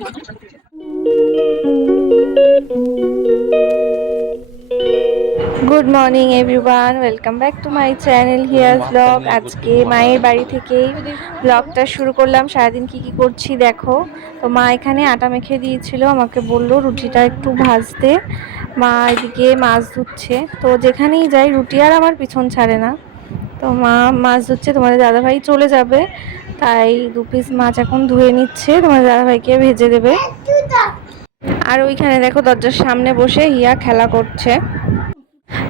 Good morning everyone, welcome back to my channel here's blog. আজকে মায়ের বাড়ি থেকেই ব্লগটা শুরু করলাম। সারাদিন কি কি করছি দেখো। তো মা এখানে আটা মেখে দিয়েছিল, আমাকে বললো রুটিটা একটু ভাজতে। মা এদিকে মাছ ধুচ্ছে। তো যেখানেই যাই রুটি আর আমার পিছন ছাড়ে না। তো মা মাছ ধুচ্ছে, তোমাদের দাদাভাই চলে যাবে, তাই 2 পিস মাছ এখন ধুয়ে নিচ্ছে, তোমাদের দাদাভাইকে ভেজে দেবে। আর ওইখানে দেখো দরজার সামনে বসে হিয়া খেলা করছে।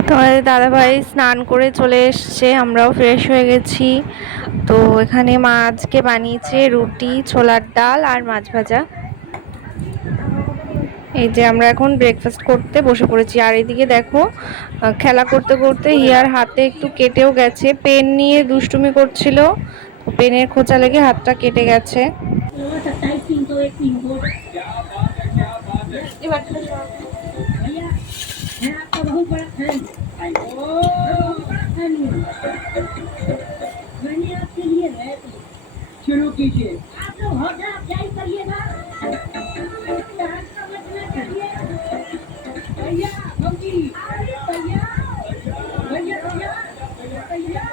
তোমাদের দাদাভাই স্নান করে চলে এসছে, আমরাও ফ্রেশ হয়ে গেছি। তো এখানে মা আজকে বানিয়েছে রুটি, ছোলার ডাল আর মাছ ভাজা। এই যে আমরা এখন ব্রেকফাস্ট করতে বসে পড়েছি। আর এদিকে দেখো খেলা করতে করতে হিয়ার হাতে একটু কেটেও গেছে, পেন নিয়ে দুষ্টুমি করছিল, পেনের খোঁচা লেগে হাতটা কেটে গেছে। शुरू कीजिए। आप लोग हो जाए, आप क्या ही करिएगा। भैया भौजी, भैया भैया भैया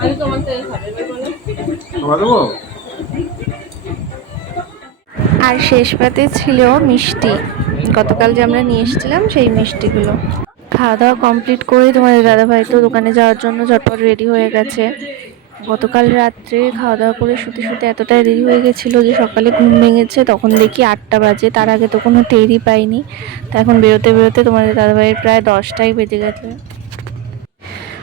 अरे तो मनते बोलो আর শেষ পাতে ছিল মিষ্টি, গতকাল যে আমরা নিয়ে এসেছিলাম সেই মিষ্টিগুলো। খাওয়া দাওয়া কমপ্লিট করে তোমাদের দাদাভাই তো দোকানে যাওয়ার জন্য ঝটপট রেডি হয়ে গেছে। গতকাল রাত্রে খাওয়া দাওয়া করে শুতে শুতে এতটাই দেরি হয়ে গেছিলো যে সকালে ঘুম ভেঙেছে, তখন দেখি 8টা বাজে। তার আগে তো কোনো টেরই পাইনি। তো এখন বেরোতে বেরোতে তোমাদের দাদাভাইয়ের প্রায় 10টাই বেজে গেছে।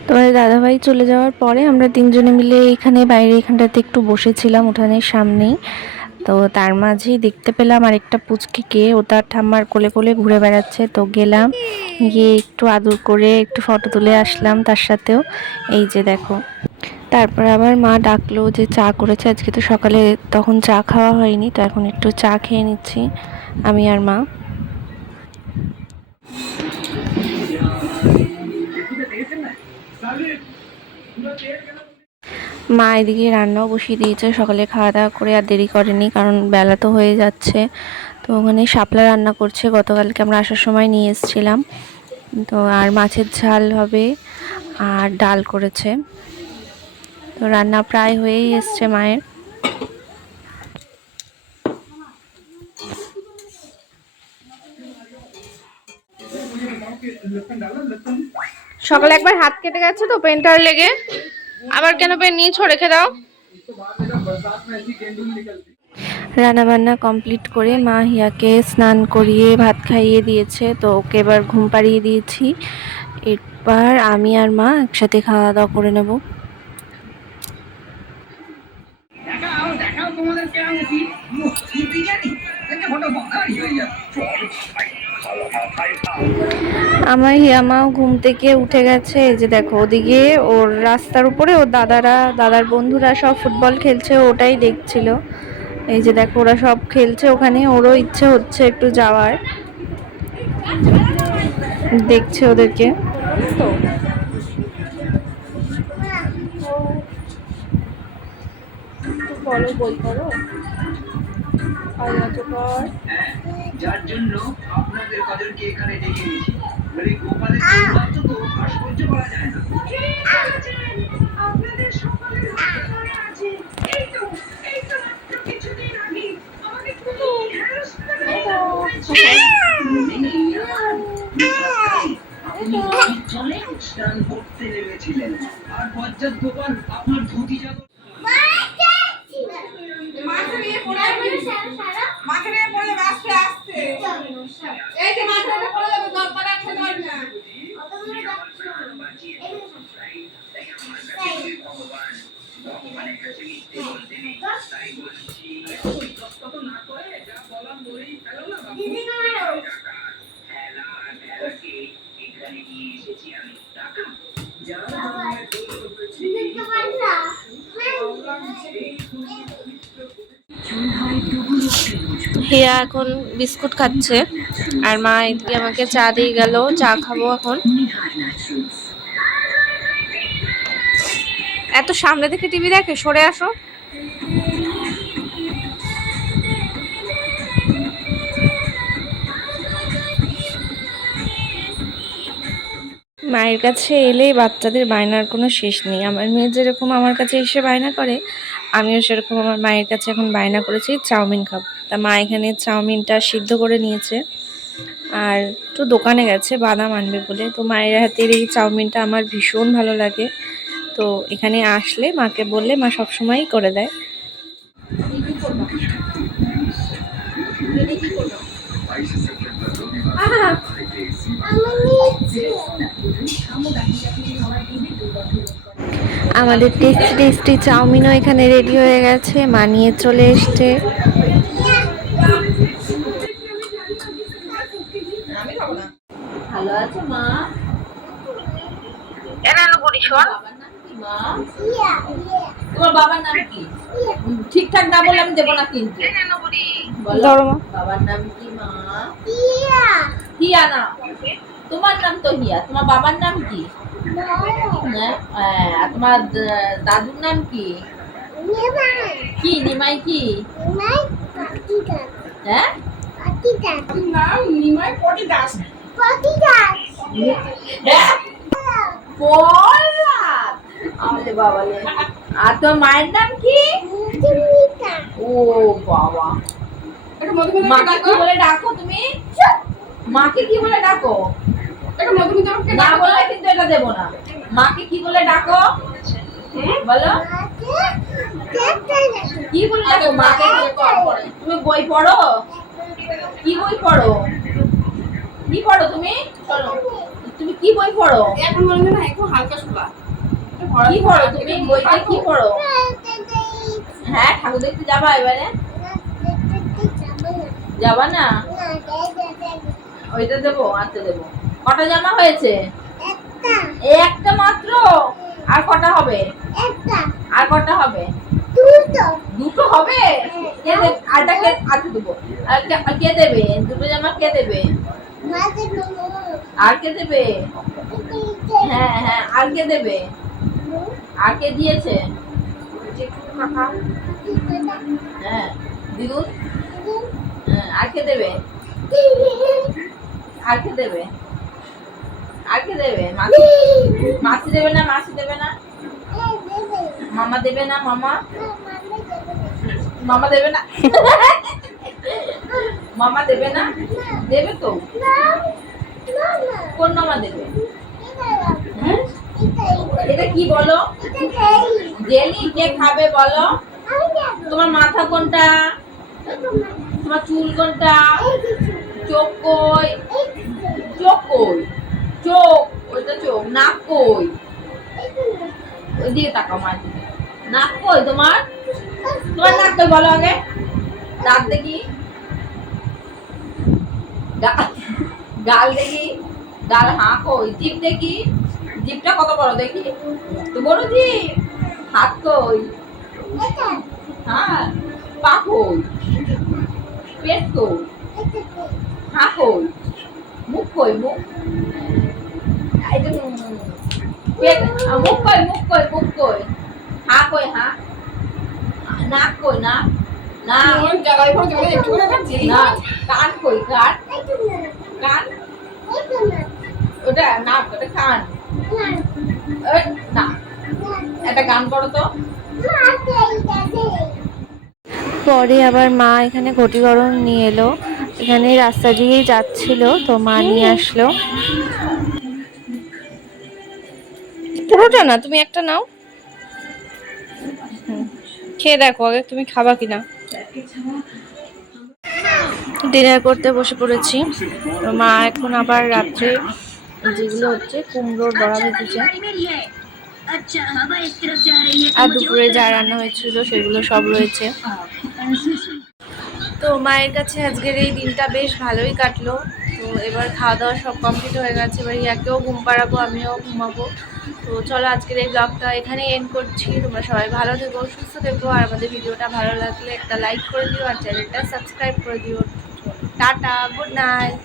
তোমাদের দাদাভাই চলে যাওয়ার পরে আমরা তিনজনে মিলে এখানে বাইরে এখানটাতে একটু বসেছিলাম উঠানের সামনেই। তো তার মাঝেই দেখতে পেলাম আরেকটা পুচকিকে, ও তার ঠাম্মার কোলে কোলে ঘুরে বেড়াচ্ছে। তো গেলাম, গিয়ে একটু আদর করে একটু ফটো তুলে আসলাম তার সাথেও। এই যে দেখো। তারপর আবার মা ডাকলো যে চা করেছে আজকে, তো সকালে তখন চা খাওয়া হয়নি, তো এখন একটু চা খেয়ে নিচ্ছি আমি আর মা। মা এদিকে রান্নাও বসিয়ে দিয়েছে, সকালে খাওয়া দাওয়া করে আর দেরি করেনি, কারণ বেলা তো হয়ে যাচ্ছে। তো ওখানে শাপলা রান্না করছে, গতকালকে আমরা আসার সময় নিয়ে এসেছিলাম। তো আর মাছের ঝাল হবে আর ডাল করেছে। তো রান্না প্রায় হয়েই এসছে মায়ের। সকালে একবার হাত কেটে গেছে তো পেনটার লেগে, আবার কেন পেন নিয়ে রেখে দাও। রান্না বান্না কমপ্লিট করে মা হিয়াকে স্নান করিয়ে ভাত খাইয়ে দিয়েছে। তো ওকে এবার ঘুম পাড়িয়ে দিয়েছি। এরপর আমি আর মা একসাথে খাওয়া দাওয়া করে নেব। আমার হিয়ামাও ঘুম থেকে উঠে গেছে। এই যে দেখো ওদিকে ওর রাস্তার উপরে ওর দাদার বন্ধুরা সব ফুটবল খেলছে, ওটাই দেখছিল। এই যে দেখো ওরা সব খেলছে ওখানে, ওরও ইচ্ছে হচ্ছে একটু যাওয়ার, দেখছে ওদেরকে। বই করো যার জন্য আপনাদের কাদেরকে এখানে ডেকে নিয়েছি। বলি গোপালের সৌন্দর্য তো আর সহ্য করা যায় না। আপনাদের সকলের হাতে ধরে আছে। এই তো মাত্র কিছুদিন আগে আমাকে খুব হ্যারাসমেন্ট করেছে। আপনি চলে স্নান করতে নেমেছিলেন আর বজ্জাত গোপাল আপনার ধুতি যাবে। হিয়া এখন বিস্কুট খাচ্ছে আর মা এদিকে আমাকে চা দিয়ে গেল, চা খাবো এখন। এত সামনে থেকে টিভি দেখে, সরে আসো। মায়ের কাছে এলেই বাচ্চাদের বায়নার কোনো শেষ নেই। আমার মেয়ে যেরকম আমার কাছে এসে বায়না করে, আমিও সেরকম আমার মায়ের কাছে এখন বায়না করেছি চাউমিন খাবো। তা মা এখানে চাউমিনটা সিদ্ধ করে নিয়েছে আর একটু দোকানে গেছে বাদাম আনবে বলে। তো মায়ের হাতের এই চাউমিনটা আমার ভীষণ ভালো লাগে। তো এখানে আসলে মাকে বললে মা সবসময়ই করে দেয়। আমাদের টেস্টি টেস্টি চাউমিনও এখানে রেডি হয়ে গেছে, মা নিয়ে চলে এসছে। ভালো আছে মা? বাবার নাম কি মা? তোমার বাবার নাম কি? ঠিকঠাক না বলে আমি দেবো না কিন্তু। বলো, বাবার নাম কি মা? হিয়া না, তোমার নাম তো হিয়া। তোমার বাবার নাম কি? আর তোমার দাদুর নাম কি? কি নিমাই? কি হ্যাঁ নাম? নিমাই পটি দাস। আমাদের বাবা। আর তোর মায়ের নাম কি? ও বাবা, মাকে কি বলে ডাকো তুমি? মাকে কি বলে ডাকো? না বলে কিন্তু এটা দেবো না। মাকে কি বলে ডাকো বলো? কি বলে ডাকো মাকে? তুমি বই পড়ো? কি বই পড়ো? কি পড়ো তুমি? তুমি কি বই পড়ো? এখন বলবে না, একটু হালকা শোনা। কি পড়ো তুমি? বইতে কি পড়ো? হ্যাঁ, ঠাকুর দেখতে যাবা এবারে? যাবা না? ওইটা দেবো, আনতে দেবো। কটা জামা হয়েছে? একটা মাত্র? আর কটা হবে? আর কটা হবে? দুটো হবে? আরটা কে আনতে দেবো? আর কে দেবে দুটো জামা? কে দেবে? আর কে দেবে? হ্যাঁ হ্যাঁ, আর কে দেবে? আর কে দিয়েছে? হ্যাঁ, দিদুন। হ্যাঁ, আর কে দেবে? আর কে দেবে? আর কে দেবে? মাসি দেবে না? মাসি দেবে না? মামা দেবে না? মামা মামা দেবে না? মামা দেবে না? দেবে তো। কোন মামা দেবে? এটা কি বলো? জেলি। কে খাবে বলো? তোমার মাথা কোনটা? তোমার চুল কোনটা? চোখ কই? চোখ কই? চোখ ওইটা চোখ। নাক কই? ওই দিকে তাকাও মার দিকে। নাক কই তোমার? তোমার নাক কই বলো আগে। দাঁত দেখি। গাল দেখি। গাল। হাঁ কই? জিভ দেখি। জিভটা কত বড় দেখি? তো বড় জিভ। হাত কই? হ্যাঁ। পা কই? পেট কই? হাঁ কই? মুখ কই? মুখ পেট। মুখ কই? মুখ কই? মুখ কই? হাঁ কই? হাঁ। নাক কই? নাক না। কান কই? কান। কান ওটা নাক, ওটা কান। না, একটা গান করো তো। পরে আবার মা এখানে ঘটি গরম নিয়ে এলো। এখানে রাস্তা দিয়েই যাচ্ছিল, তো মা নিয়ে আসলো। পুরোটা না, তুমি একটা নাও, খেয়ে দেখো আগে তুমি খাবা কিনা। ডিনার করতে বসে পড়েছি। তো মা এখন আবার রাত্রে যেগুলো হচ্ছে কুমড়োর বড়া ভেজেছে, আর দুপুরে যা রান্না হয়েছিল সেগুলো সব রয়েছে। তো মায়ের কাছে আজকের এই দিনটা বেশ ভালোই কাটলো। তো এবার খাওয়া দাওয়া সব কমপ্লিট হয়ে গেছে, এবার ইয়াকেও ঘুম পাড়াবো, আমিও ঘুমাবো। তো চলো আজকের এই ব্লগটা এখানেই এন্ড করছি। তোমরা সবাই ভালো থেকো, সুস্থ থেকো, আর আমাদের ভিডিওটা ভালো লাগলে একটা লাইক করে দিও আর চ্যানেলটা সাবস্ক্রাইব করে দিও। Tata, good night.